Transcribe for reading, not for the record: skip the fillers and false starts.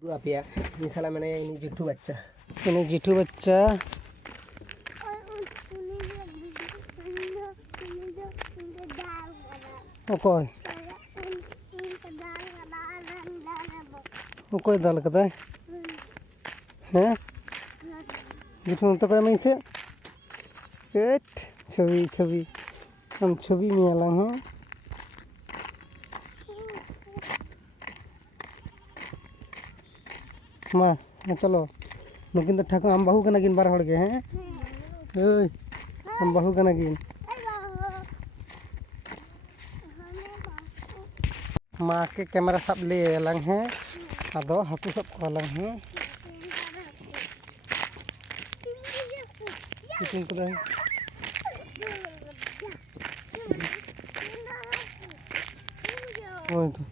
आप या ini salah mana ini jitu bacca ini jitu bacca okoy okoy dal kata हैं जितने तो कोई मैं से एट छवि छवि हम छवि में अलग हैं माँ चलो नुकिन तो ठाकुर हम बहू कना गिन बार हड़ गए हैं ओए हम बहू कना गिन माँ के कैमरा सब ले अलग हैं अदो हाकू सब को अलग हैं कितने को है वो तो